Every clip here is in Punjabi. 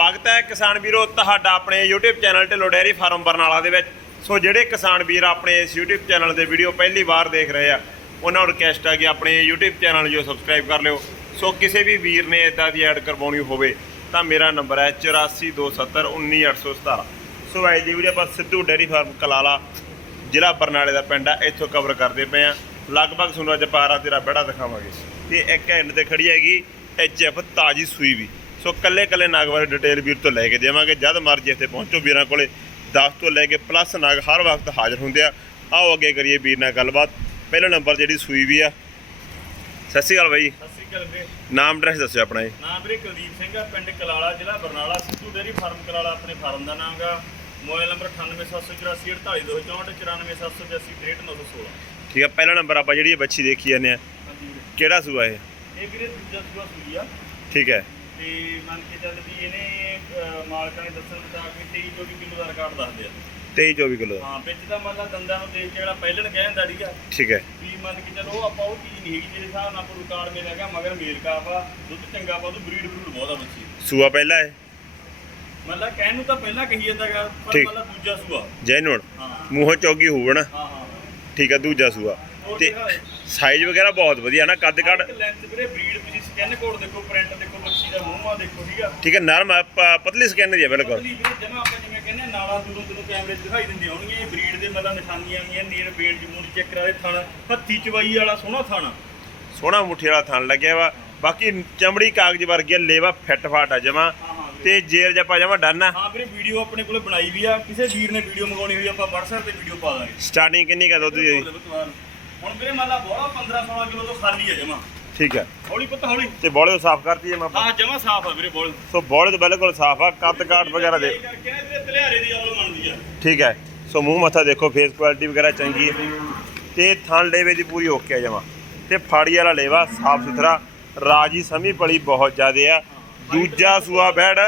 ਸਵਾਗਤ ਹੈ ਕਿਸਾਨ ਵੀਰੋ ਤੁਹਾਡਾ ਆਪਣੇ YouTube channel Dhillon dairy farm Barnala ਦੇ ਵਿੱਚ। ਸੋ ਜਿਹੜੇ ਕਿਸਾਨ ਵੀਰ ਆਪਣੇ ਇਸ YouTube ਚੈਨਲ ਦੇ ਵੀਡੀਓ ਪਹਿਲੀ ਵਾਰ ਦੇਖ ਰਹੇ ਆ, ਉਹਨਾਂ ਨੂੰ ਰਿਕਵੈਸਟ ਆ ਕਿ ਆਪਣੇ YouTube ਚੈਨਲ ਜੋ ਸਬਸਕ੍ਰਾਈਬ ਕਰ ਲਿਓ। ਸੋ ਕਿਸੇ ਵੀ ਵੀਰ ਨੇ ਇਦਾਂ ਦੀ ਐਡ ਕਰਵਾਉਣੀ ਹੋਵੇ, ਤਾਂ ਮੇਰਾ ਨੰਬਰ ਹੈ 8427191817 ਸੋ ਅੱਜ ਦੀ ਵੀਡੀਓ ਆਪਾਂ ਸਿੱਧੂ ਡੈਰੀ ਫਾਰਮ ਕਲਾਲਾ ਜ਼ਿਲ੍ਹਾ ਬਰਨਾਲੇ ਦਾ ਪਿੰਡ ਆ, ਇੱਥੋਂ ਕਵਰ ਕਰਦੇ ਪਏ ਆ। ਲਗਭਗ ਤੁਹਾਨੂੰ ਅੱਜ ਪਾਰਾ ਤੇਰਾ ਬੜਾ ਦਿਖਾਵਾਂਗੇ। ਤੇ ਇੱਕ ਐਂਡ ਤੇ ਖੜੀ ਹੈਗੀ ਐਚਐਫ ਤਾਜੀ ਸੂਈ ਵੀ। ਸੋ ਕੱਲੇ ਕੱਲੇ ਨਾਗ ਬਾਰੇ ਡਿਟੇਲ ਵੀਰ ਤੋਂ ਲੈ ਕੇ ਦੇਵਾਂਗੇ। ਜਦ ਮਰਜ਼ੀ ਇੱਥੇ ਪਹੁੰਚੋ ਵੀਰਾਂ ਕੋਲੇ 10 ਤੋਂ ਲੈ ਕੇ ਪਲੱਸ ਨਾਗ ਹਰ ਵਕਤ ਹਾਜ਼ਰ ਹੁੰਦੇ ਆ। ਆਓ ਅੱਗੇ ਕਰੀਏ ਵੀਰ ਨਾਲ ਗੱਲਬਾਤ। ਪਹਿਲਾ ਨੰਬਰ ਜਿਹੜੀ ਸੂਈ ਵੀ ਆ। ਸਤਿ ਸ਼੍ਰੀ ਅਕਾਲ ਬਾਈ। ਸਤਿ ਸ਼੍ਰੀ ਅਕਾਲ ਵੀਰੇ। ਨਾਮ ਐਡਰੈਸ ਦੱਸਿਓ ਆਪਣਾ ਜੀ। ਨਾਮ ਵੀਰੇ ਕੁਲਦੀਪ ਸਿੰਘ ਆ ਪਿੰਡ ਕਲਾਲਾ ਜ਼ਿਲ੍ਹਾ ਬਰਨਾਲਾ ਸਿੱਧੂ ਡੇਰੀ ਫਾਰਮ ਕਲਾਲਾ ਆਪਣੇ ਫਾਰਮ ਦਾ ਨਾਮ ਗਾ। ਮੋਬਾਈਲ ਨੰਬਰ 9874844264 94286 ਠੀਕ ਆ ਪਹਿਲਾ ਨੰਬਰ ਆਪਾਂ ਜਿਹੜੀ ਬੱਚੀ ਦੇਖੀ ਜਾਂਦੇ ਆ ਕਿਹੜਾ ਸੂਆ ਇਹ? ਇਹ ਵੀਰੇ ਦੂਜਾ ਸੂਆ ਸੂਈ ਆ। ਠੀਕ ਹੈ। ਤੇ ਮੰਨ ਕੇ ਚੱਲ ਵੀ ਇਹਨੇ ਅਹ, ਮਾਲਕਾਂ ਨੇ ਦੱਸਣ ਮੁਤਾਬਕ 23 24 ਕਿਲੋ ਦਾ ਰਿਕਾਰਡ ਦੱਸਦੇ ਆ 23 24 ਕਿਲੋ ਹਾਂ ਵਿੱਚ ਦਾ ਮਤਲਬ ਦੰਦਾਂ ਨੂੰ ਦੇਖ ਕੇ ਜਿਹੜਾ ਪਹਿਲਣ ਕਹਿ ਜਾਂਦਾ ਠੀਕ ਆ ਠੀਕ ਹੈ। ਵੀ ਮੰਨ ਕੇ ਚੱਲੋ ਆਪਾਂ ਉਹ ਚੀਜ਼ ਨਹੀਂ ਹੈਗੀ ਜਿਹੜੇ ਹਿਸਾਬ ਨਾਲ ਆਪਾਂ ਰਿਕਾਰਡ ਮੇਲ ਹੈਗਾ ਮਗਰ ਮੇਲ ਕਾਫ ਆ ਦੁੱਧ ਚੰਗਾ ਪਾ ਉਹਨੂੰ ਬਰੀਡ ਬਰੂਡ ਬਹੁਤ ਆ ਬੱਚੀ। ਸੂਆ ਪਹਿਲਾ ਹੈ? ਮਤਲਬ ਕਹਿਣ ਨੂੰ ਤਾਂ ਪਹਿਲਾਂ ਕਹੀ ਜਾਂਦਾਗਾ ਪਰ ਠੀਕ। ਮਤਲਬ ਦੂਜਾ ਸੂਆ। ਜੈਨੂਨ ਹਾਂ। ਮੂੰਹੋਂ ਚੌਗੀ ਹੋਵਣ ਹਾਂ ਹਾਂ ਠੀਕ ਹੈ ਦੂਜਾ ਸੂਆ। ਹੋਰ ਤੇ ਦਿਖਾ ਦੇ। ਸਾਈਜ਼ ਵਗੈਰਾ ਬਹੁਤ ਵਧੀਆ ਨਾ ਕੱਦ ਕੱਦ ਇੱਕ ਲੈਂਥ ਵੀਰੇ ਬਰੀਡ ਤੁਸੀਂ ਸਕੈਨ ਕੋਡ ਦੇਖੋ ਪ੍ਰਿੰਟ ਦੇਖੋ। ਬੱਚੀ ਦਾ ਮੂੰਹ ਆ ਦੇਖੋ ਠੀਕ ਆ। ਠੀਕ ਹੈ ਨਰਮ ਆ, ਪ- ਪਤਲੀ ਸਕੈਨ ਦੀ ਹੈ ਬਿਲਕੁਲ। ਪਤਲੀ ਵੀਰੇ ਜਮਾ ਆਪਾਂ ਜਿਵੇਂ ਕਹਿੰਦੇ ਆ, ਨਾਲਾਂ ਦੂਰੋਂ ਦੂਰੋਂ ਕੈਮਰੇ 'ਚ ਦਿਖਾਈ ਦਿੰਦੇ ਹੋਣਗੇ ਬਰੀਡ ਦੇ ਮਤਲਬ ਨਿਸ਼ਾਨੀਆਂ ਆਈਆਂ ਨੀਰ ਬੇੜ ਜਮੂਨ ਚੈੱਕ ਕਰਾ ਦੇ ਥਣ ਹੱਥੀ ਚਵਾਈ ਵਾਲਾ ਸੋਹਣਾ ਥਣ। ਸੋਹਣਾ ਮੁੱਠੀ ਵਾਲਾ ਥਣ ਲੱਗਿਆ ਵਾ। ਬਾਕੀ ਚਮੜੀ ਕਾਗਜ਼ ਵਰਗੀ ਆ, ਲੇਵਾ ਫਿੱਟ ਫਾਟ ਆ ਜਮਾ। ਹਾਂ ਹਾਂ ਵੀਰੇ। ਤੇ ਜੇਰ ਜਪਾ ਜਮਾ ਡਨ ਆ। ਹਾਂ ਵੀਰੇ ਵੀਡੀਓ ਆਪਣੇ ਕੋਲੇ ਬਣਾਈ ਵੀ ਆ। ਕਿਸੇ ਵੀਰ ਨੇ ਵੀਡੀਓ ਮੰਗਾਉਣੀ ਹੋਈ ਆਪਾਂ WhatsApp ਤੇ ਵੀਡੀਓ ਪਾ ਦਾਂਗੇ। ਸਟਾਰਟਿੰਗ ਕਿੰਨੀ ਕਾ ਦੁੱਧ ਦੀ? ਹੁਣ ਵੀਰੇ ਮੰਨ ਲਾ ਬੋਲਾ 15 16 ਕਿਲੋ ਤੋਂ ਖਾਲੀ ਆ ਜਮਾ। ਠੀਕ ਹੈ। ਹੌਲੀ ਪੁੱਤ ਹੌਲੀ। ਤੇ ਬੋਲੇ ਸਾਫ਼ ਕਰਤੀ ਜਮਾ ਹਾਂ ਜਮਾ ਸਾਫ਼ ਆ ਵੀਰੇ ਬੋਲ। ਸੋ ਬੋਲੇ ਤਾਂ ਬਿਲਕੁਲ ਸਾਫ਼ ਆ ਕੱਦ ਕਾਟ ਵਗੈਰਾ ਦੇ। ਕਰਕੇ ਨਾ ਵੀਰੇ ਤਲਿਆਰੇ ਦੀ ਔਲ ਬਣਦੀ ਆ। ਠੀਕ ਹੈ। ਸੋ ਮੂੰਹ ਮੱਥਾ ਦੇਖੋ ਫੇਸ ਕੁਆਲਿਟੀ ਵਗੈਰਾ ਚੰਗੀ ਹੈ। ਤੇ ਥਣ ਲੇਵੇ ਦੀ ਪੂਰੀ ਓਕੇ ਆ ਜਮਾ। ਤੇ ਫਾੜੀ ਵਾਲਾ ਲੇਵਾ ਸਾਫ਼ ਸੁਥਰਾ ਰਾਜੀ ਸਮੀ ਪਲੀ ਬਹੁਤ ਜ਼ਿਆਦੇ ਆ। ਦੂਜਾ ਸੂਆ ਬੈੜ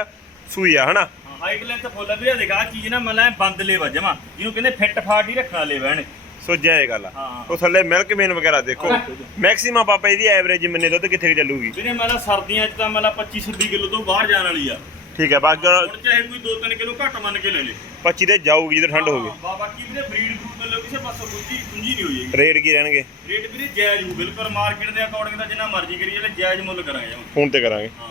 ਸੂਈ ਆ ਹਨਾ? ਹਾਈਟ ਲੈਂਥ ਫੁੱਲ ਆ। ਵੀਰੇ ਦੇਖ ਆ ਚੀਜ਼ ਨਾ ਮਤਲਬ ਬੰਦ ਲੇਵਾ ਜਮਾ। ਜਿਹਨੂੰ ਕਹਿੰਦੇ ਫਿੱਟ ਫਾਟ ਹੀ ਰੱਖਣਾ ਲੇਵਾ ਇਹਨੇ। ਸੋ ਜੈ ਗੱਲ ਆ। ਹਾਂ। ਉਹ ਥੱਲੇ ਮਿਲਕ ਮੇਨ ਵਗੈਰਾ ਦੇਖੋ। ਮੈਕਸਿਮਮ ਪਾਪਾ ਇਹਦੀ ਐਵਰੇਜ ਮੰਨੇ ਦੁੱਧ ਕਿੱਥੇ ਕੁ ਚੱਲੂਗੀ? ਵੀਰੇ ਮਤਲਬ ਸਰਦੀਆਂ 'ਚ ਤਾਂ ਮਤਲਬ 25 26 ਕਿਲੋ ਤੋਂ ਬਾਹਰ ਜਾਣ ਵਾਲੀ ਆ। ਠੀਕ ਹੈ ਬਾਕੀ ਹੁਣ ਚਾਹੇ ਕੋਈ 2-3 ਕਿਲੋ ਘੱਟ ਮੰਨ ਕੇ ਲੈ ਲੇ। 25 ਤੇ ਜਾਊਗੀ ਜਦੋਂ ਠੰਡ ਹੋਊਗੀ ਬਾ- ਬਾਕੀ ਵੀਰੇ ਬਰੀਡ ਗਰੂਪ ਵੱਲੋਂ ਕਿਸੇ ਪਾਸੋਂ ਕੁੰਜੀ ਕੁੰਜੀ ਨਹੀਂ ਹੋਈ ਰੇਟ ਕੀ ਰਹਿਣਗੇ? ਰੇਟ ਵੀਰੇ ਜਾਇਜ਼ ਹੋ ਬਿਲਕੁਲ ਮਾਰਕੀਟ ਦੇ ਅਕੋਰਡਿੰਗ ਤਾਂ ਜਿੰਨਾ ਮਰਜ਼ੀ ਕਰੀ ਜਿਹੜੇ ਜਾਇਜ਼ ਮੁੱਲ ਕਰਾਂਗੇ ਜਮਾਂ। ਫੋਨ ਤੇ ਕਰਾਂਗੇ। ਹਾਂ।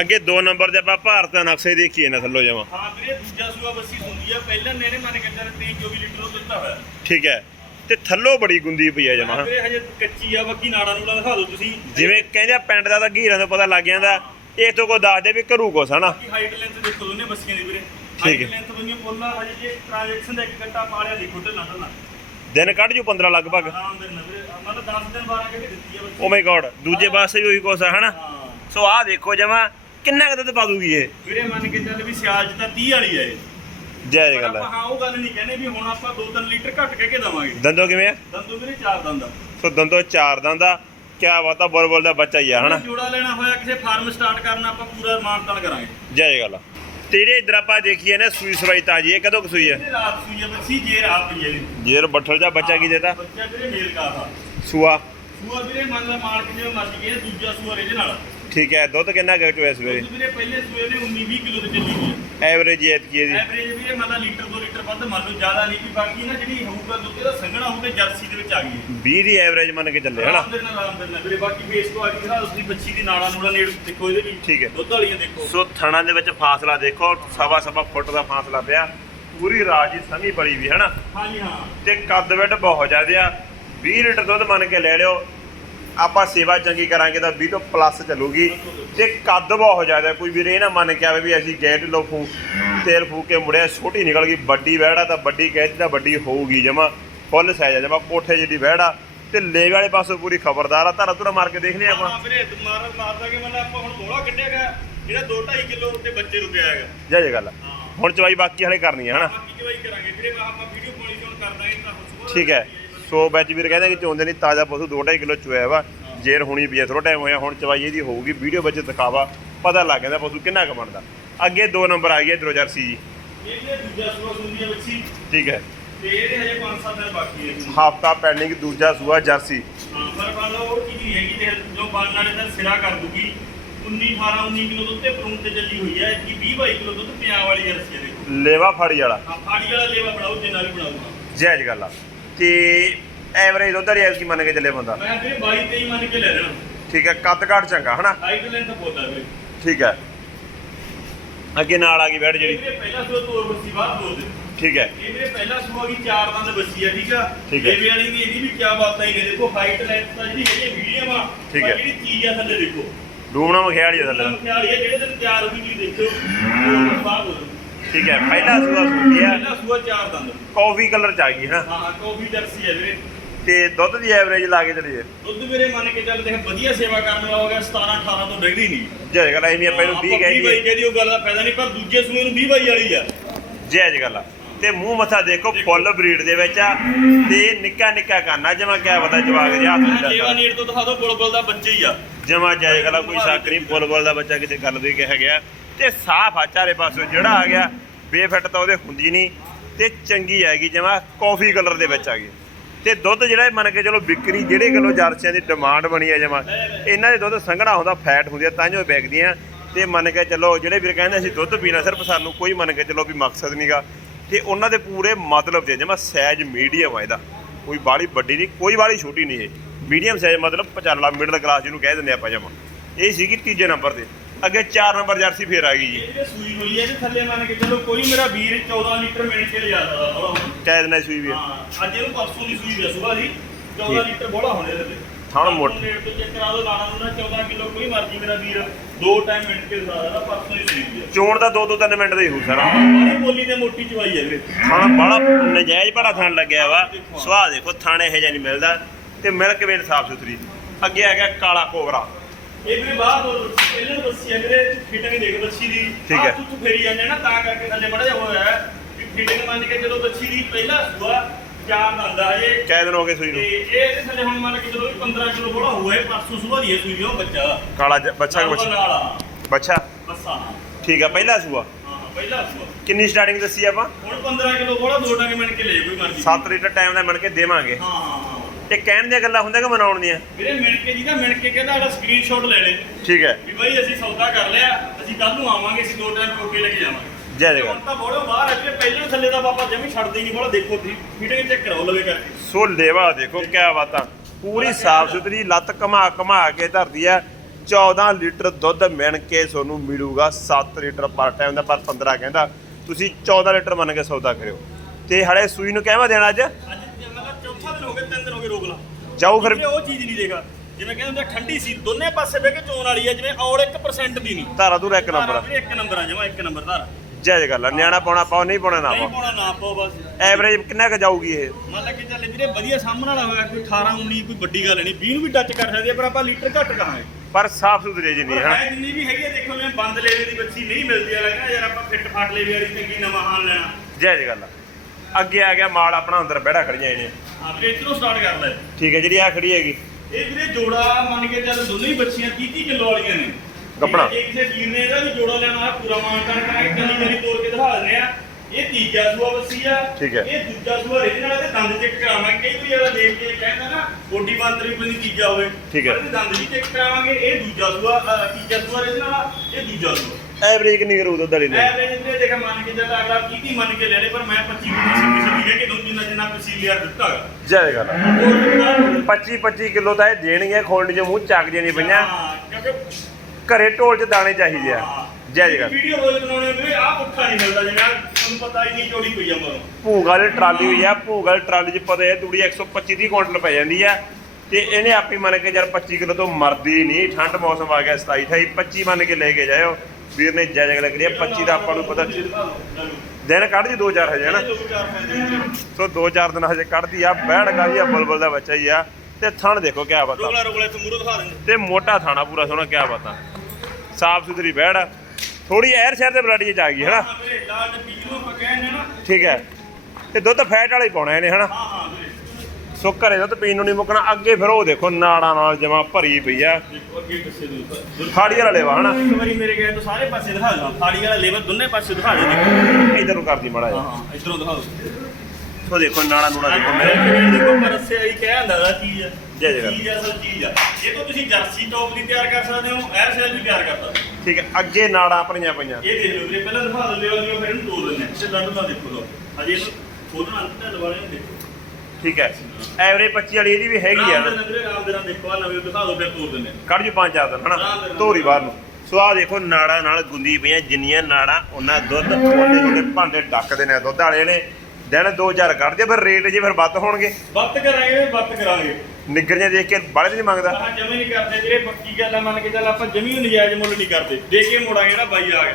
ਅੱਗੇ ਦੋ ਨੰਬਰ ਦੇ ਆਪਾਂ ਭਾਰਤ ਦਾ ਨਕਸ਼ੇ ਦੇਖੀਏ ਨਾ ਥੱਲੋ ਜਾਵਾਂ ਹਾਂ ਵੀਰੇ ਦੂਜਾ ਸੂਆ ਬੱਸੀ ਹੁੰਦੀ ਆ। ਪਹਿਲਾਂ ਨੇੜੇ ਮੰਨ ਕੇ ਚੱਲ 23 24 ਲੀਟਰ ਉਹ ਦਿੱਤਾ ਹੋਇਆ। ਠੀਕ ਹੈ। ਤੇ ਥੱਲੋ ਬੜੀ ਗੁੰਦੀ ਪਈ ਆ ਜਮਾ। ਵੀਰੇ ਹਜੇ ਕੱਚੀ ਆ ਬਾਕੀ ਨਾੜਾ ਨੂੜਾ ਦਿਖਾ ਦਿਓ ਤੁਸੀਂ। ਜਿਵੇਂ ਕਹਿੰਦੇ ਆ ਪਿੰਡ ਦਾ ਤਾਂ ਘੀਰਾਂ ਤੋਂ ਪਤਾ ਲੱਗ ਜਾਂਦਾ। ਇਹ ਤੋਂ ਕੋ ਦੱਸ ਦੇ ਵੀ ਕਰੂ ਕੁਛ ਹਨਾ ਹਾਈਟ ਲੈਂਥ ਦੇਖੋ ਦੋਨੇ ਬੱਸੀਆਂ ਦੀ ਵੀਰੇ। ਠੀਕ ਹੈ। ਲੈਂਥ ਬੰਨਿਓ ਪੋਲਾ ਹਜੇ ਜੇ ਟ੍ਰਾਂਜੈਕਸ਼ਨ ਦਾ ਇੱਕ ਘੰਟਾ ਪਾਲਿਆ ਦੇਖੋ ਢਿੱਲਾ ਢਿੱਲਾ ਦਿਨ ਕੱਢ ਜੂ 15 ਲਗਭਗ। ਮਤਲਬ 10 ਦਿਨ 12 ਘੰਟੇ ਦਿੱਤੀ ਆ ਓ ਮਾਈ ਗੋਡ ਦੂਜੇ ਪਾਸੇ ਵੀ ਉਹੀ ਆ ਹਨਾ? ਸੋ ਆਹ ਦੇਖੋ ਜਮਾ ਕਿੰਨਾ ਕੁ ਦੁੱਧ ਪਾ ਦੂਗੀ ਇਹ? ਵੀਰੇ ਮੰਨ ਕੇ ਚੱਲ ਵੀ ਸਿਆਲ 'ਚ ਤਾਂ 30 ਵਾਲੀ ਆ ਇਹ। ਜੈ ਪਰ ਗੱਲ ਆਪਾਂ ਹੈ ਹਾਂ ਉਹ ਗੱਲ ਨਹੀਂ ਕਹਿੰਦੇ ਵੀ ਹੁਣ ਆਪਾਂ 2-3 ਲੀਟਰ ਘੱਟ ਕਹਿ ਕੇ ਦਵਾਂਗੇ। ਦੰਦੋ ਕਿਵੇਂ ਆ? ਦੰਦੂ ਵੀਰੇ ਚਾਰ ਦੰਦ ਆ। ਸੋ ਦੰਦੋ ਚਾਰ ਦੰਦਾ ਕਿਆ ਬਾਤਾ ਬੋਲ ਬੋਲ ਦਾ ਬੱਚਾ ਹੀ ਆ ਹਨਾ? ਜੋੜਾ ਲੈਣਾ ਹੋਇਆ ਕਿਸੇ ਫਾਰਮ ਸਟਾਰਟ ਕਰਨਾ ਆਪਾਂ ਪੂਰਾ ਮਾਨਤਾਨ ਕਰਾਂਗੇ। ਜੈ ਗੱਲ ਆ। ਤੇ ਜਿਹੜੇ ਇਧਰ ਆਪਾਂ ਦੇਖੀਏ ਨਾ ਸੂਈ ਸਵਾਈ ਤਾਜੀ ਇਹ ਕਦੋਂ ਕੁ ਸੂਈ ਹੈ ਇਹ ਰਾਤ ਸੂਈ ਆ ਬੱਚੀ ਜੇ ਰਾਤ ਪਈ ਆ ਇਹਦੀ। ਜੇਰ ਬੱਠਲ ਜਾ ਬੱਚਾ ਕੀ ਦੇਤਾ? ਬੱਚਾ ਵੀਰੇ ਮੇਲ ਕਾਫਾ ਸੂਆ। ਸੂਆ ਵੀਰੇ ਮੰਨ ਲਾ ਮਾਲਕ ਜਿਵੇਂ ਮਰਜ਼ੀ ਗਏ ਦੂਜਾ ਸੂਆ ਇਹਦੇ ਨਾਲ। ਠੀਕ ਹੈ ਦੁੱਧ ਕਿੰਨਾ ਟੂ ਇਸ ਵੇਲੇ ਦੁੱਧ ਵੀਰੇ ਪਹਿਲੇ ਸੂਏ ਦੇ 19 20 ਕਿਲੋ ਤੇ ਚੱਲੀ ਗਈ ਐਵਰੇਜ ਐਤਕੀ ਇਹਦੀ ਐਵਰੇਜ ਵੀਰੇ ਮੰਨ ਲਾ ਲੀਟਰ 2 ਲੀਟਰ ਵੱਧ ਮੰਨ ਲਓ ਜ਼ਿਆਦਾ ਨਹੀਂ ਵੀ ਬਾਕੀ ਨਾ ਜਿਹੜੀ ਹੋਊਗਾ ਦੁੱਧ ਦਾ ਸੰਘਣਾ ਹੋਊ ਤੇ ਜਰਸੀ ਦੇ ਵਿੱਚ ਆ ਗਈ 20 ਦੀ ਐਵਰੇਜ ਮੰਨ ਕੇ ਚੱਲੇ ਹਨਾ? ਆਰਾਮ ਦੇ ਨਾਲ ਆਰਾਮ ਦੇ ਨਾਲ ਵੀਰੇ ਬਾਕੀ ਫੇਸ ਤੋਂ ਆ ਗਈ ਨਾ ਉਸਦੀ ਬੱਚੀ ਦੀ ਨਾੜਾ ਨੂੜਾ ਨੇੜ ਦੇਖੋ ਇਹਦੇ ਵੀ ਠੀਕ ਹੈ। ਦੁੱਧ ਵਾਲੀਆਂ ਦੇਖੋ। ਸੋ ਥਣਾ ਦੇ ਵਿੱਚ ਫਾਸਲਾ ਦੇਖੋ ਸਵਾ ਸਵਾ ਫੁੱਟ ਦਾ ਫਾਸਲਾ ਪਿਆ। ਪੂਰੀ ਰਾਜੀ ਸਮੀ ਬੜੀ ਵੀ ਹਨਾ? ਹਾਂਜੀ ਹਾਂ। ਤੇ ਕੱਦ ਵਿੱਚ ਬਹੁਤ ਜ਼ਿਆਦਾ ਆ। 20 ਲੀਟਰ ਦੁੱਧ ਮੰਨ ਕੇ ਲੈ ਲਿਓ ਆਪਾਂ ਸੇਵਾ ਚੰਗੀ ਕਰਾਂਗੇ ਤਾਂ 20 ਤੋਂ ਪਲੱਸ ਚੱਲੂਗੀ ਤੇ ਕੱਦ ਬਹੁਤ ਜ਼ਿਆਦਾ ਕੋਈ ਵੀਰ ਨਾ ਮੰਨ ਕੇ ਆਵੇ ਵੀ ਅਸੀਂ ਗੇਟ ਲੋ ਫੂ ਤੇਲ ਫੂਕ ਕੇ ਮੁੜਿਆ ਛੋਟੀ ਨਿਕਲ ਗਈ ਵੱਡੀ ਵਹਿੜਾ ਤਾਂ ਵੱਡੀ ਕਹਿ ਤਾਂ ਵੱਡੀ ਹੋਊਗੀ ਜਮਾ ਫੁੱਲ ਸਾਈਜ਼ ਜਮਾ ਕੋਠੇ ਜਿੱਡੀ ਵਹਿੜਾ। ਤੇ ਲੇਵੇ ਵਾਲੇ ਪਾਸੋਂ ਪੂਰੀ ਖਬਰਦਾਰ ਆ ਧਾਰਾ ਧੁਰਾ ਮਾਰ ਕੇ ਦੇਖ ਲਿਆ ਆਪਾਂ? ਹਾਂ ਵੀਰੇ ਮਾਰ ਮਾਰ ਦਾਂਗੇ ਮਤਲਬ ਆਪਾਂ ਹੁਣ ਬੋਲਾ ਕੱਢਿਆ ਗਿਆ ਜਿਹੜਾ 2.5 ਕਿਲੋ ਉੱਤੇ ਬੱਚੇ ਰੁਕਿਆ ਹੈਗਾ। ਜੈ ਜੈ ਗੱਲ। ਹੁਣ ਚਵਾਈ ਬਾਕੀ ਹਲੇ ਕਰਨੀ ਹੈ ਹਨਾ? ਬਾਕੀ ਜਵਾਈ ਕਰਾਂਗੇ। ਵੀਰੇ ਆਪਾਂ ਵੀਡੀਓ ਪਾਉਣੀ ਚੋਂ ਕਰ ਦਾਂਗੇ ਤਾਂ ਠੀਕ ਹੈ। ਸੋ ਵਿੱਚ ਵੀਰ ਕਹਿੰਦੇ ਕਿ ਚੋਂਦੇ ਨਹੀਂ ਤਾਜ਼ਾ ਪਸ਼ੂ 2.5 ਕਿਲੋ ਚੋਇਆ ਵਾ। ਜੇਰ ਹੋਣੀ ਵੀ ਥੋੜਾ ਟਾਈਮ ਹੋਇਆ ਹੁਣ ਚਵਾਈ ਇਹਦੀ ਹੋਊਗੀ ਵੀਡੀਓ ਵਿੱਚ ਦਿਖਾਵਾ ਪਤਾ ਲੱਗ ਜਾਂਦਾ ਪਸ਼ੂ ਕਿੰਨਾ ਕੁ ਬਣਦਾ। ਅੱਗੇ ਦੋ ਨੰਬਰ ਆ ਗਿਆ ਇਧਰੋਂ ਜਰਸੀ ਜੀ। ਇਹ ਵੀ ਦੂਜਾ ਸੂਆ ਸੁਣਦੀ ਹੈ ਬੱਚੀ ਠੀਕ ਹੈ। ਤੇ ਇਹਦੇ ਹਜੇ 5-7 ਦਿਨ ਬਾਕੀ ਹੈ ਹਫਤਾ ਪੈਂਡਿੰਗ ਦੂਜਾ ਸੂਆ ਜਰਸੀ। ਹਾਂ ਪਰ ਮੰਨ ਲਓ ਉਹ ਚੀਜ਼ ਨਹੀਂ ਹੈਗੀ ਤੇ ਜੋ ਬਣਨ ਵਾਲੇ ਦਾ ਸਿਰਾ ਕਰ ਦੂਗੀ। 19 18 19 ਕਿਲੋ ਦੁੱਧ ਤੇ ਬਰੂਨ ਤੇ ਚੱਲੀ ਹੋਈ ਹੈ ਕਿ 20 22 ਕਿਲੋ ਦੁੱਧ ਪੰਜਾਬ ਵਾਲੀ ਜਰਸੀ ਹੈ ਦੇਖੋ। ਲੇਵਾ ਫਾੜੀ ਵਾਲਾ। ਹਾਂ ਫਾੜੀ ਵਾਲਾ ਲੇਵਾ ਬਣਾਓ ਤੇ ਨਾਲ ਹੀ ਬਣਾਊਗਾ। ਜਾਇਜ਼ ਗੱਲ ਆ। ਤੇ ਐਵਰੇਜ ਦੀ ਐਸ ਕੀ ਮੰਨ ਕੇ ਚੱਲੇ ਬੰਦਾ। ਮੈਂ ਵੀਰੇ 22 23 ਮੰਨ ਕੇ ਲੈ ਲੈਣਾ ਠੀਕ ਹੈ ਕੱਦ ਕਾਠ ਚੰਗਾ ਹਨਾ? ਹਾਈਟ ਲੈਂਥ ਬੋਲਦਾ ਵੀਰੇ ਠੀਕ ਹੈ। ਅੱਗੇ ਨਾਲ ਆ ਗਈ ਬੈਠ ਜਿਹੜੀ। ਵੀਰੇ ਪਹਿਲਾ ਸੂਆ ਤੋਰ ਬੱਸੀ ਬਾਅਦ ਬੋਲ ਦੇ। ਠੀਕ ਹੈ। ਇਹ ਵੀਰੇ ਪਹਿਲਾ ਸੂਆ ਕੀ ਚਾਰ ਦੰਦ ਬੱਸੀ ਆ ਠੀਕ ਆ? ਠੀਕ ਹੈ। ਲੇਵੇ ਵਾਲੀ ਦੀ ਇਹਦੀ ਵੀ ਕੀ ਬਾਤਾਂ ਹੀ ਨੇ ਦੇਖੋ ਹਾਈਟ ਲੈਂਥ ਤਾਂ ਜਿਹੜੀ ਹੈਗੀ ਮੀਡੀਅਮ ਆ। ਠੀਕ ਹੈ। ਜਿਹੜੀ ਚੀਜ਼ ਆ ਥੱਲੇ ਦੇਖੋ। ਡੂਮਣਾ ਮਖਿਆਲੀ ਆ ਥੱਲੇ। ਖਿਆਲ ਇਹ ਜਿਹੜੇ ਦਿਨ ਤਿਆਰ ਹੋਈ ਜੀ ਦੇਖੋ ਬਾਅਦ ਠੀਕ ਹੈ ਪਹਿਲਾ ਸੂਆ ਸੁਣਦੀ ਆ। ਪਹਿਲਾ ਸੂਆ ਚਾਰ ਦੰਦ। ਕਾਫੀ ਕਲਰ ਚ ਆ ਗਈ ਹਨਾ? ਹਾਂ ਕਾਫੀ ਜਰਸੀ ਹੈ ਵੀਰੇ। ਤੇ ਦੁੱਧ ਦੀ ਐਵਰੇਜ ਲਾ ਕੇ ਚੱਲੀਏ ਦੁੱਧ ਵੀਰੇ ਮੰਨ ਕੇ ਚੱਲ ਦੇਖ ਵਧੀਆ ਸੇਵਾ ਕਰਨ ਵਾਲਾ ਹੋ ਗਿਆ 17 18 ਤੋਂ ਡੈਗਰੀ ਨਹੀਂ। ਜਾਇਜ਼ ਗੱਲ ਐਵੇਂ ਆਪਾਂ ਇਹਨੂੰ 20 ਕਹਿ ਬਾਈ ਦਈਏ। ਕਹਿੰਦੀ ਉਹ ਗੱਲ ਦਾ ਫਾਇਦਾ ਨਹੀਂ ਪਰ ਦੂਜੇ ਸੂਏ ਨੂੰ 20 ਬਾਈ ਵਾਲੀ ਆ। ਜਾਇਜ਼ ਗੱਲ ਤੇ ਮੂੰਹ ਮੱਥਾ ਦੇਖੋ ਫੁੱਲ ਬਰੀਡ ਦੇ ਵਿੱਚ ਆ ਤੇ ਨਿੱਕਾ ਨਿੱਕਾ ਕਾਨਾ ਜਿਵੇਂ ਕਿਆ ਪਤਾ ਜਵਾਗ ਜਿਹਾ ਹੱਥ ਲੇਵਾ ਜਾਂਦਾ। ਨੀਰ ਤੋਂ ਦਿਖਾ ਦੋ ਬੁਲਬੁਲ ਦਾ ਬੱਚਾ ਹੀ ਆ। ਜਮਾ ਜਾਇਜ਼ ਗੱਲ ਕੋਈ ਸ਼ੱਕ ਨਹੀਂ ਬੁਲਬੁਲ ਦਾ ਬੱਚਾ ਕਿਤੇ ਗੱਲ ਵੀ ਕਿਹਾ ਗਿਆ। ਤੇ ਸਾਫ਼ ਆ ਚਾਰੇ ਪਾਸੋਂ, ਜਿਹੜਾ ਆ ਗਿਆ, ਬੇਫਿੱਟ ਤਾਂ ਉਹਦੇ ਹੁੰਦੀ ਨਹੀਂ ਤੇ ਚੰਗੀ ਹੈਗੀ, ਜਮਾ ਕਾਫੀ ਕਲਰ ਦੇ ਵਿੱਚ ਆ ਗਈ। ਤੇ ਦੁੱਧ ਜਿਹੜਾ ਮੰਨ ਕੇ ਚਲੋ ਵਿਕਰੀ, ਜਿਹੜੇ ਗੱਲੋਂ ਜਰਸੀਆਂ ਦੀ ਡਿਮਾਂਡ ਬਣੀ ਹੈ ਜਮਾ, ਇਹਨਾਂ ਦੇ ਦੁੱਧ ਸੰਘਣਾ ਹੁੰਦਾ ਫੈਟ ਹੁੰਦੀ ਆ, ਤਾਂ ਜੋ ਵਿਕਦੀਆਂ। ਤੇ ਮੰਨ ਕੇ ਚਲੋ, ਜਿਹੜੇ ਵੀਰ ਕਹਿੰਦੇ ਅਸੀਂ ਦੁੱਧ ਪੀਣਾ ਸਿਰਫ ਸਾਨੂੰ, ਕੋਈ ਮੰਨ ਕੇ ਚਲੋ ਵੀ ਮਕਸਦ ਨਹੀਂਗਾ ਤੇ ਉਹਨਾਂ ਦੇ ਪੂਰੇ ਮਤਲਬ ਦੇ ਜਮਾ ਸਾਈਜ਼ ਮੀਡੀਅਮ ਆ ਇਹਦਾ। ਕੋਈ ਬਾੜੀ ਵੱਡੀ ਨਹੀਂ ਕੋਈ ਬਾੜੀ ਛੋਟੀ ਨਹੀਂ ਇਹ। ਮੀਡੀਅਮ ਸਾਈਜ਼ ਮਤਲਬ ਪਚਾਲਾ ਮਿਡਲ ਕਲਾਸ ਜਿਹਨੂੰ ਕਹਿ ਦਿੰਦੇ ਆਪਾਂ ਜਮਾ। ਇਹ ਸੀਗੀ ਤੀਜੇ ਨੰਬਰ ਤੇ। ਅੱਗੇ 4 ਨੰਬਰ ਜਰਸੀ ਫੇਰ ਆ ਗਈ ਜੀ। ਇਹ ਜਿਹੜੇ ਸੂਈ ਹੋਈ ਹੈ ਇਹਦੇ ਥੱਲੇ ਮੰਨ ਕੇ ਚਲੋ ਕੋਈ ਮੇਰਾ ਵੀਰ 14 ਲੀਟਰ ਮਿੰਟ ਕੇ ਲਿਆ ਸਕਦਾ ਥੋੜਾ ਹੁਣ ਕਹਿ ਦਿੰਦੇ ਸੂਈ ਵੀ ਆ। ਹਾਂ ਅੱਜ ਇਹਨੂੰ ਪਰਸੋਂ ਦੀ ਸੂਈ ਹੈ ਸੁਬਾਹ ਦੀ 14 ਲੀਟਰ ਬੋਲਾ ਹੋਣੇ ਇਹਦੇ ਤੇ। ਥਣ ਮੋਟਾ। ਰੇਟ ਤੋਂ ਚੈੱਕ ਕਰਾ ਦੋ ਲਾਣਾ ਦੂਣਾ 14 ਕਿਲੋ ਕੋਈ ਮਰਜ਼ੀ ਮੇਰਾ ਵੀਰ ਦੋ ਟਾਈਮ ਮਿੰਟ ਕੇ ਦੇਣਾ ਪਰਸੋਂ ਦੀ ਸੂਈ ਹੈ ਚੋਣ ਦਾ 2 2 3 ਮਿੰਟ ਦਾ ਹੀ ਹੋਊ ਸਾਰਾ। ਬਾਹਲੀ ਬੋਲੀ ਤੇ ਮੋਟੀ ਚਵਾਈ ਹੈ ਵੀਰੇ। ਹਾਂ ਬੜਾ ਨਜਾਇਜ਼ ਬੜਾ ਥਣ ਲੱਗਿਆ ਵਾ। ਸੁਆਹ ਦੇਖੋ ਥਾਣੇ ਇਹ ਜਿਹਾ ਨਹੀਂ ਮਿਲਦਾ। ਤੇ ਮਿਲਕ ਵੇਲ ਸਾਫ਼ ਸੁਥਰੀ ਅੱਗੇ ਆ ਗਿਆ ਕਾਲਾ ਕੋਬਰਾ। ਇਹ ਵੀ ਬਾਹਰ ਪਹਿਲਾਂ ਬੱਸੀ ਹੈ ਵੀਰੇ ਫਿਟਿੰਗ ਦੇਖ ਬੱਸੀ ਦੀ। ਠੀਕ ਹੈ। ਤੂੰ ਫੇਰੀ ਜਾਂਦੇ ਨਾ ਤਾਂ ਕਰਕੇ ਥੱਲੇ ਮੜਾ ਜਾ ਹੋਇਆ ਹੈ ਵੀ ਫਿਟਿੰਗ ਮੰਨ ਕੇ ਜਦੋਂ ਬੱਸੀ ਦੀ ਪਹਿਲਾ ਸੂਆ ਚਾਰ ਦੰਦਾ ਇਹ ਕੈ ਦਿਨ ਹੋ ਗਏ ਸੂਈ ਤੇ ਨੂੰ ਇਹ ਇਹਦੇ ਥੱਲੇ ਹੁਣ ਮੰਨ ਕੇ ਚਲੋ ਵੀ 15 ਕਿਲੋ ਬੋਲਾ ਹੋਇਆ ਇਹ ਪਰਸੋਂ ਸੁਬਾਹ ਦੀ ਹੈ ਸੂਈ ਉਹ ਬੱਚਾ। ਕਾਲਾ ਜ- ਬੱਚਾ ਨਾਲ ਬੱਚਾ ਨਾਲ ਆ, ਬੱਚਾ? ਬੱਸਾ। ਹਾਂ ਠੀਕ ਆ ਪਹਿਲਾ ਸੂਆ? ਹਾਂ, ਪਹਿਲਾ ਸੂਆ। ਕਿੰਨੀ ਸਟਾਰਟਿੰਗ ਦੱਸੀ ਆਪਾਂ? ਹੁਣ 15 ਕਿਲੋ ਬੋਲਾ ਦੋ ਟਾਂਗੇ ਮਿਣ ਕੇ ਲੈ ਕੋਈ ਮਰਜ਼ੀ। 7 ਲੀਟਰ ਟਾਈਮ ਦਾ ਮਿਣ ਕੇ ਦੇਵਾਂਗੇ। ਹਾਂ ਹਾਂ। ਹਾਂ ਤੇ ਕਹਿਣ ਦੀਆਂ ਗੱਲਾਂ ਹੁੰਦੀਆਂ ਕਿ ਮਨਾਉਣ ਦੀਆਂ? ਵੀਰੇ ਮਿਣ ਕੇ ਜਿਹਦਾ ਮਿਣ ਕੇ ਕਹਿੰਦਾ ਸਾਡਾ ਸਕਰੀਨਸ਼ਾਟ ਲੈ ਲੈ। ਠੀਕ ਹੈ। ਵੀ ਬਾਈ ਅਸੀਂ ਸੌਦਾ ਕਰ ਲਿਆ ਅਸੀਂ ਕੱਲ ਨੂੰ ਆਵਾਂਗੇ ਅਸੀਂ ਦੋ ਟਾਈਮ ਕੋਕੇ ਲੈ ਕੇ ਜਾਵਾਂਗੇ। ਜੈ ਜਗਾ ਹੁਣ ਤਾਂ ਬੋੜੋ ਬਾਹਰ ਜਿਹੜੇ ਪਹਿਲਾਂ ਥੱਲੇ ਦਾ ਬਾਬਾ ਜਮੀ ਛੱਡਦੇ ਹੀ ਨਹੀਂ ਬੋਲਾ ਦੇਖੋ ਤੁਸੀਂ ਫੀਟਿੰਗ ਚੈੱਕ ਕਰਾਓ ਲਵੇ ਕਰਕੇ। ਸੋ ਲੇਵਾ ਦੇਖੋ ਕਿਆ ਬਾਤਾਂ। ਪੂਰੀ ਸਾਫ਼ ਸੁਥਰੀ ਲੱਤ ਘਮਾ ਘਮਾ ਕੇ ਧਰਦੀ ਆ 14 ਲੀਟਰ ਦੁੱਧ ਮਿਣ ਕੇ ਤੁਹਾਨੂੰ ਮਿਲੂਗਾ 7 ਲੀਟਰ ਪਰ ਟਾਈਮ ਦਾ ਪਰ 15 ਕਹਿੰਦਾ। ਤੁਸੀਂ 14 ਲੀਟਰ ਮੰਨ ਕੇ ਸੌਦਾ ਕਰਿਓ। ਤੇ ਹਲੇ ਸੂਈ ਨੂੰ ਕਹਿਵਾ ਦੇਣਾ ਅੱਜ ਅੱਜ ਮਤਲਬ ਚੌਥਾ ਦਿਨ ਹੋ ਗਿਆ ਤਿੰਨ ਦਿਨ ਹੋ ਗਏ ਰੋਕ ਲਾ ਜਾਓ ਫਿਰ। ਉਹ ਚੀਜ਼ ਨਹੀਂ ਦੇਗਾ। ਜਿਵੇਂ ਕਹਿੰਦੇ ਹੁੰਦੇ ਆ, ਠੰਡੀ ਸੀ ਦੋਨੇ ਪਾਸੇ ਬਹਿ ਕੇ ਚੋਣ ਵਾਲੀ ਹੈ ਜਿਵੇਂ ਔੜ 1% ਦੀ ਨਹੀਂ। ਧਾਰਾ ਦੂਰਾ ਇੱਕ ਨੰਬਰ ਆ। ਇੱਕ ਨੰਬਰ ਆ ਜਮਾ ਇੱਕ ਨੰਬਰ ਧਾਰਾ। ਜੈ ਜੈ ਗੱਲ ਆ ਨਿਆਣਾ ਪਾਉਣਾ ਪਾਓ ਨਹੀਂ ਪਾਉਣਾ ਨਾ ਨਹੀਂ ਪਾਉਣਾ ਨਾ ਪਾਓ ਬਸ। ਐਵਰੇਜ ਕਿੰਨਾ ਕੁ ਜਾਊਗੀ ਇਹ? ਮੰਨ ਲਾ ਕਿ ਚੱਲ ਵੀਰੇ ਵਧੀਆ ਸਾਹਮਣ ਵਾਲਾ ਹੋਇਆ ਕੋਈ 18 19 ਕੋਈ ਵੱਡੀ ਗੱਲ ਨਹੀਂ। 20 ਨੂੰ ਵੀ ਟੱਚ ਕਰ ਸਕਦੇ ਆ ਪਰ ਆਪਾਂ ਲੀਟਰ ਘੱਟ ਕਹਾਂਗੇ। ਪਰ ਸਾਫ਼ ਸੁਥਰੀ ਜਿੰਨੀ ਹੈ ਹੈ ਜਿੰਨੀ ਵੀ ਹੈਗੀ ਆ, ਦੇਖੋ ਜਿਵੇਂ ਬੰਦ ਲੇਵੇ ਦੀ ਬੱਚੀ ਨਹੀਂ ਮਿਲਦੀ ਆ ਲੱਗਦਾ ਯਾਰ ਆਪਾਂ ਫਿੱਟ ਫਾਟ ਲੇਵੇ ਵਾਲੀ ਚੰਗੀ ਨਵਾਂ ਹਾਲ ਲੈਣਾ। ਜੈ ਜੈ ਗੱਲ ਆ। ਅੱਗੇ ਆ ਗਿਆ ਮਾਲ ਆਪਣਾ ਅੰਦਰ ਬਹਿੜਾ ਖੜੀਆਂ ਇਹਨੇ। ਆ ਵੀਰੇ ਇੱਧਰੋਂ ਸਟਾਰਟ ਕਰ ਲੈ। ਠੀਕ ਹੈ ਜਿਹੜੀ ਆ ਖੜੀ ਹੈਗੀ। ਇਹ ਵੀਰੇ ਜੋੜਾ ਮੰਨ ਕੇ ਚੱਲ ਦੋਨੇ ਹੀ ਬੱਚੀਆਂ 30 30 ਕਿਲੋ ਵਾਲੀਆਂ ਨੇ। ਗੱਭਣਾ। ਜੇ ਕਿਸੇ ਵੀਰ ਨੇ ਇਹਦਾ ਵੀ ਜੋੜਾ ਲੈਣਾ ਆ ਪੂਰਾ ਮਾਨਤਾਨ ਕਰਾਂਗੇ ਕੱਲੀ ਕੱਲੀ ਤੋੜ ਕੇ ਦਿਖਾ ਦਿੰਦੇ ਆ। ਇਹ ਤੀਜਾ ਸੂਆ ਬੱਸੀ ਆ। ਠੀਕ ਹੈ। ਇਹ ਦੂਜਾ ਸੂਆ ਰੀਜਨਲ ਤੇ ਦੰਦ ਚੈੱਕ ਕਰਾਵਾਂਗੇ। ਕਈ ਵਾਰੀ ਇਹਦਾ ਦੇਖ ਕੇ ਕਹਿੰਦਾ ਨਾ ਬੋਡੀ ਬੰਦਰ ਵੀ ਕੋਈ ਤੀਜਾ ਹੋਵੇ। ਠੀਕ ਹੈ। ਪਰ ਦੰਦ ਵੀ ਚੈੱਕ ਕਰਾਵਾਂਗੇ। ਇਹ ਦੂਜਾ ਸੂਆ ਤੀਜਾ ਸੂਆ ਰੀਜਨਲ ਆ ਇਹ ਦੂਜਾ ਸੂਆ। ਐਵਰੇਜ ਕਿੰਨੀ ਕਰੂ ਦੁੱਧ ਵਾਲੀ ਨੇ ਐਵਰੇਜ ਤੇ ਦੇਖ ਮੰਨ ਕੇ ਚੱਲ ਅਗਲਾ ਕੀ ਕੀ ਮੰਨ ਕੇ ਲੈ ਲੇ ਪਰ ਮੈਂ 25 25 26 ਛੱਬੀ ਕਹਿ ਕੇ ਦੋ ਤਿੰਨ ਜਿੰਨਾ ਪਸੀ ਲਿਆ ਦਿੱਤਾ ਗਾ। ਜੈ ਜੈ ਗੱਲ ਆ। ਹੋਰ ਕਿੰਨਾ? 25 25 ਕਿਲੋ ਤਾਂ ਇਹ ਦੇਣਗੇ ਖੋਲਣ ਚ ਮੂੰਹ ਚੱਕ ਜੇ ਨਹੀਂ ਪਈਆਂ। ਹਾਂ, ਕਿਉਂਕਿ ਘਰੇ ਢੋਲ ਚ ਦਾਣੇ ਚਾਹੀਦੇ ਆ। ਜੈ ਜੈ ਗੱਲ ਵੀਡੀਓ ਰੋਜ਼ ਬਣਾਉਣੇ ਵੀਰੇ ਆਹ ਪੁੱਠਾ ਨਹੀਂ ਮਿਲਦਾ ਆਹ ਤੁਹਾਨੂੰ ਪਤਾ ਹੀ ਨਹੀਂ ਚੋੜੀ ਪਈ ਆ ਮਰੋਂ ਭੂਗ ਟਰਾਲੀ ਹੋਈ ਆ ਭੂਗ ਵਾਲੀ ਟਰਾਲੀ 'ਚ ਪਤਾ ਇਹ ਤੂੜੀ 125 ਦੀ ਕੁਇੰਟਲ ਪੈ ਜਾਂਦੀ ਆ। ਤੇ ਇਹਨੇ ਆਪੇ ਮੰਨ ਕੇ ਯਾਰ 25 ਕਿਲੋ ਤੋਂ ਮਰਦੀ ਨਹੀਂ ਠੰਡ ਮੌਸਮ ਆ ਗਿਆ 27 28 25 ਮੰਨ ਕੇ ਲੈ ਕੇ ਜਾਇਓ। ਵੀਰ ਨੇ ਜੈ ਜੈ ਗੱਲ ਕਰੀ ਆ 25 ਦਾ ਆਪਾਂ ਨੂੰ ਪਤਾ ਦਿਨ ਕੱਢ ਜੀ 2-4 ਹਜੇ ਹਨਾ? ਸੋ 2-4 ਦਿਨ ਹਜੇ ਕੱਢਦੀ ਆ ਬੈੜ ਗਾਈ ਆ ਬੁਲਬੁਲ ਦਾ ਬੱਚਾ ਹੀ ਆ ਤੇ ਥਣ ਦੇਖੋ ਕਿਆ ਬਤਾ। ਰੋਗਲਾ ਰੋਗਲਾ ਤੇ ਮੂਰੋ ਦਿਖਾ ਦਿੰਦੇ। ਤੇ ਮੋਟਾ ਥਾਣਾ ਪੂਰਾ ਸੋਹਣਾ ਕਿਆ ਬਤਾ। ਸਾਫ਼ ਸੁਥਰੀ ਬੈੜ ਆ ਥੋੜੀ ਐਰ ਸ਼ਹਿਰ ਦੇ ਬਲੱਡ 'ਚ ਆ ਗਈ ਹਨਾ? ਹਾਂ ਨੂੰ ਨਾ। ਠੀਕ ਹੈ। ਤੇ ਦੁੱਧ ਫੈਟ ਵਾਲਾ ਹੀ ਪਾਉਣਾ ਇਹਨੇ ਹਨਾ? ਹਾਂ ਸੋ ਘਰੇ ਦੁੱਧ ਪੀਣ ਨੂੰ ਨਹੀਂ ਮੁੱਕਣਾ ਅੱਗੇ ਫਿਰ ਉਹ ਦੇਖੋ ਨਾੜਾਂ ਨਾਲ ਜਮਾ ਭਰੀ ਪਈ ਆ। ਅੱਗੇ ਪਿੱਛੇ ਫਾੜੀ ਵਾਲਾ ਲੇਵਾ ਹਨਾ? ਇੱਕ ਵਾਰੀ ਮੇਰੇ ਗਏ ਤੋਂ ਸਾਰੇ ਪਾਸੇ ਦਿਖਾ ਦਵਾਂ ਫਾੜੀ ਵਾਲਾ ਲੇਵਰ ਦੋਨੇ ਪਾਸੇ ਦਿਖਾ ਦੇ ਦੇਖੋ। ਇਧਰ ਨੂੰ ਕਰਦੀ ਮੜਾ ਹਾਂ ਜਾ ਹਾਂ ਇਧਰੋਂ ਦਿਖਾਓ ਸੋ ਦੇਖੋ ਨਾੜਾ ਨੂੜਾ ਦੇਖੋ। ਮੇਰੇ ਦੇਖੋ ਪਰਸੇ ਵਾਲੀ ਕਹਿ ਹੁੰਦਾ ਦਾ ਚੀਜ਼ ਆ। ਜੈ ਜੈ ਚੀਜ਼ ਅਸਲ ਚੀਜ਼ ਆ। ਇਹ ਤੋਂ ਤੁਸੀਂ ਜਰਸੀ ਟੌਪ ਦੀ ਤਿਆਰ ਕਰ ਸਕਦੇ ਹੋ ਐਰ ਸੈਲ ਵੀ ਤਿਆਰ ਕਰ ਸਕਦੇ ਠੀਕ ਹੈ ਅੱਗੇ ਨਾੜਾਂ ਭਰੀਆਂ ਪਈਆਂ। ਇਹ ਦੇਖ ਲਓ ਵੀਰੇ ਪਹਿਲਾਂ ਦਿਖਾ ਦਿੰਦੇ ਹੋ ਲਿਓ ਫਿਰ ਇਹਨੂੰ ਤੋੜ ਦਿੰਦੇ ਆ ਲੱਡੂ ਦਾ ਦੇਖੋ ਲੋ ਅਜੇ ਇਹਨੂੰ ਖੋਲਣਾ ਅੰਤ ਢੱਲ ਵਾਲੇ ਨੂੰ ਦੇਖੋ। ਠੀਕ ਹੈ। ਐਵਰੇਜ 25 ਵਾਲੀ ਇਹਦੀ ਵੀ ਹੈਗੀ ਆ। ਆਰਾਮ ਦੇ ਨਾਲ ਵੀਰੇ ਆਰਾਮ ਦੇ ਨਾਲ ਦੇਖੋ ਆ ਨਵੇਂ ਦਿਖਾ ਦਿਓ ਫਿਰ ਤੋੜ ਦਿੰਦੇ ਆ। ਕੱਢ ਜੂ ਪੰਜ ਚਾਰ ਦਿਨ ਹਨਾ? ਧੋਰੀ ਬਾਹਰ ਨੂੰ। ਸੋ ਆ ਦੇਖੋ ਨਾੜਾਂ ਨਾਲ ਗੁੰਦੀ ਪਈਆਂ ਜਿੰਨੀਆਂ ਨਾੜਾਂ ਉਹਨਾਂ ਦੁੱਧ ਉਹਨੇ ਜਿਹੜੇ ਭਾਂਡੇ ਡੱਕਦੇ ਨੇ ਦੁੱਧ ਵਾਲੇ ਨੇ ਦਿਨ 2000 ਕੱਢਦੇ ਫਿਰ ਰੇਟ ਜੇ ਫਿਰ ਵੱਧ ਹੋਣਗੇ। ਬੱਤ ਕਰਾਂਗੇ ਬੱਤ ਕਰਾਂਗੇ। ਨਿੱਗਰੀਆਂ ਦੇਖ ਕੇ ਬਾਲੇ ਨਹੀਂ ਮੰਗਦਾ। ਆਹ ਜਮੇ ਨਹੀਂ ਕਰਦੇ ਵੀਰੇ ਪੱਕੀ ਗੱਲ ਆ ਮੰਨ ਕੇ ਚੱਲ ਆਪਾਂ ਜਮੀ ਨਜਾਇਜ਼ ਮੁੱਲ ਨਹੀਂ ਕਰਦੇ। ਦੇ ਕੇ ਮੋੜਾਂਗੇ ਜਿਹੜਾ ਬਾਈ ਆ ਗਿਆ।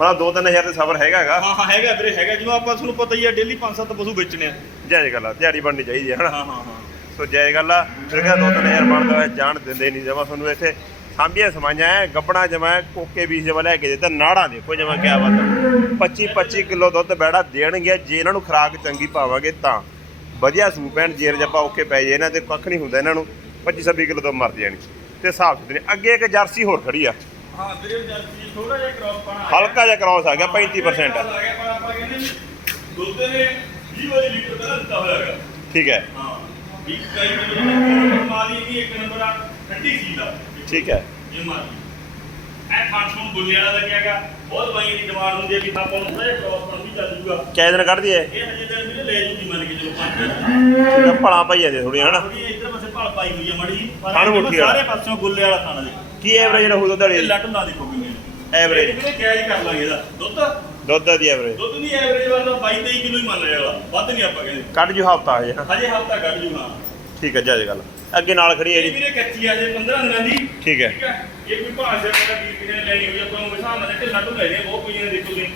ਮਤਲਬ 2-3000 ਤੇ ਸਬਰ ਹੈਗਾ ਹੈਗਾ। ਹਾਂ ਹਾਂ ਹੈਗਾ ਵੀਰੇ ਹੈਗਾ। ਜਿਵੇਂ ਆਪਾਂ ਤੁਹਾਨੂੰ ਪਤਾ ਹੀ ਆ ਡੇਲੀ 5-7 ਪਸ਼ੂ ਵੇਚਣੇ ਆ। ਜਾਇਜ਼ ਗੱਲ ਆ ਦਿਹਾੜੀ ਬਣਨੀ ਚਾਹੀਦੀ ਹੈ ਹਨਾ? ਹਾਂ ਹਾਂ ਹਾਂ। ਸੋ ਜਾਇਜ਼ ਗੱਲ ਆ ਫਿਰ ਕਿਹਾ 2-3000 ਬਣਦਾ ਹੋਇਆ ਜਾਣ ਦਿੰਦੇ ਨਹੀਂ ਜਮਾ ਤੁਹਾਨੂੰ ਇੱਥੇ। ਸਾਂਭੀਆਂ ਸਮਾਈਆਂ ਐ ਗੱਬਣਾ ਜਮਾ ਕੋਕੇ ਵੀ ਜਮਾ ਲੈ ਕੇ ਦਿੱਤਾ ਨਾੜਾਂ ਦੇਖੋ ਜਮਾ ਕਿਆ ਬਾਤ 25-25 ਕਿਲੋ ਦੁੱਧ ਬੈੜਾ ਦੇਣਗੇ ਜੇ ਇਹਨਾਂ ਨੂੰ ਖਰਾਕ ਚੰਗੀ ਪਾਵਾਂਗੇ ਤਾਂ। ਵਧੀਆ ਸੂਪ ਐਨ ਜੇਰ ਜੱਪਾ ਓਕੇ ਪੈ ਜੇ ਇਹਨਾਂ ਤੇ ਕੱਖ ਨਹੀਂ ਹੁੰਦਾ ਇਹਨਾਂ ਨੂੰ। 25-26 ਕਿਲੋ ਤੋਂ ਮਰ ਜਾਣੀ। ਤੇ ਹਿਸਾਬ ਸੁਧਰੇ ਅੱਗੇ ਇੱਕ ਜਰਸੀ ਹੋਰ ਖੜੀ ਆ। ਹਾਂ ਵੀਰੇ ਜਰਸੀ ਥੋੜਾ ਜਿਹਾ ਕ੍ਰਾਸ ਪਾਣਾ ਹਲਕਾ ਜਿਹਾ ਕ੍ਰਾਸ ਆ ਗਿਆ 35% ਆ ਗਿਆ ਪਰ ਆਪਾਂ ਕਹਿੰਦੇ ਵੀ ਦੁੱਧ ਨੇ 20 ਵਾਲੀ ਲੀਟਰ ਦਾ ਦਿੱਤਾ ਹੋਇਆ ਹੈਗਾ। ਠੀਕ ਹੈ। ਹਾਂ ਵੀ ਕਈ ਵਾਰੀ ਮਾਲੀ ਵੀ ਇੱਕ ਨੰਬਰ ਆ ਠੰਡੀ ਸੀ ਦਾ ਠੀਕ ਹੈ। ਇਹ ਮਾਲੀ ਨੂੰ ਲੱਗਿਆਗਾ ਬਹੁਤ ਵਾਈ ਦੀ ਡਿਮਾਂਡ ਹੁੰਦੀ ਹੈ ਵੀ ਆਪਾਂ ਨੂੰ ਕ੍ਰਾਸ ਪਾਣ ਵੀ ਚੱਲ ਜੂਗਾ। ਦਿਨ ਕੱਢਦੀ ਐ ਇਹ ਹਜੇ ਦਿਨ ਵੀਰੇ ਲੈ ਜੂਗੀ ਮੰਨ ਕੇ ਚਲੋ ਪੰਜ ਭਲਾ ਪਈ ਜਾਂਦੇ ਥੋੜੀ ਹਨਾ? ਥੋੜੀ ਇੱਧਰ ਪਾਸੇ ਭਲ ਪਾਈ ਹੋਈ ਹੈ ਮੜੀ ਪਰ ਖਾਣ ਇੱਧਰ ਮੁੱਠੀ ਵਾਲਾ। ਸਾਰੇ ਪਾਸਿਓਂ ਗੁੱਲੇ ਵਾਲਾ। ਖਾਣਾ ਦੇ ਕੀ ਐਵਰੇਜ ਰਹੂ ਦੁੱਧ ਇਹ ਵਾਲੀ ਲੱਟ ਨਾ ਦੇਖੋ ਕਿੰਨੇ। Average। ਵੀਰੇ ਕਿਆ ਹੀ ਕਰ ਲਾਂਗੇ ਇਹਦਾ। ਦੁੱਧ? ਦੁੱਧ ਦੀ ਐਵਰੇਜ ਦੁੱਧ ਨਹੀਂ ਐਵਰੇਜ ਵਾਲਾ 22 23 ਕਿਲੋ ਹੀ ਮੰਨ ਲਿਆ ਵਾਲਾ ਵੱਧ ਨਹੀਂ ਆਪਾਂ ਕਹਿੰਦੇ। ਕੱਢ ਜੂ ਹਫਤਾ ਹਜੇ। ਹਨਾ ਹਜੇ ਹਫਤਾ ਕੱਢ ਜੂ ਹਾਂ। ਠੀਕ ਹੈ ਜਾਇਜ਼ ਗੱਲ। ਅੱਗੇ ਨਾਲ ਖੜੀ ਹੈ ਇਹ ਜੀ ਵੀਰੇ ਕੱਚੀ ਆ ਜੇ 15 ਦਿਨਾਂ ਦੀ। ਠੀਕ ਹੈ ਠੀਕ ਹੈ ਇਹ ਕੋਈ ਭਾਸ਼ਾ ਦਾ ਵੀਰ ਕਿਨੇ ਲੈਣੀ ਹੋਈ ਆਪਾਂ ਨੂੰ ਹਿਸਾਬ ਨਾਲ ਢਿੱਲਾ ਢੁੱਲਾ ਨੇ ਬਹੁਤ ਪਈਆਂ ਨੇ ਦੇਖੋ ਤੁਸੀਂ।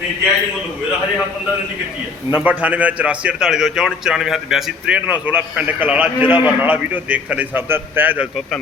ਤੇ ਮੁੱਲ ਹੋਵੇ ਇਹਦਾ। ਹਜੇ ਹਾਂ 15 ਦਿਨ ਦੀ ਕੱਚੀ ਹੈ ਨੰਬਰ 988448 94 92 63 916 ਪਿੰਡ ਕਲਾਲਾ ਜ਼ਿਲ੍ਹਾ ਬਰਨਾਲਾ। ਵੀਡੀਓ ਦੇਖਣ ਲਈ ਸਭ ਦਾ ਤਹਿ ਦਿਲ ਤੋਂ ਧੰਨਵਾਦ।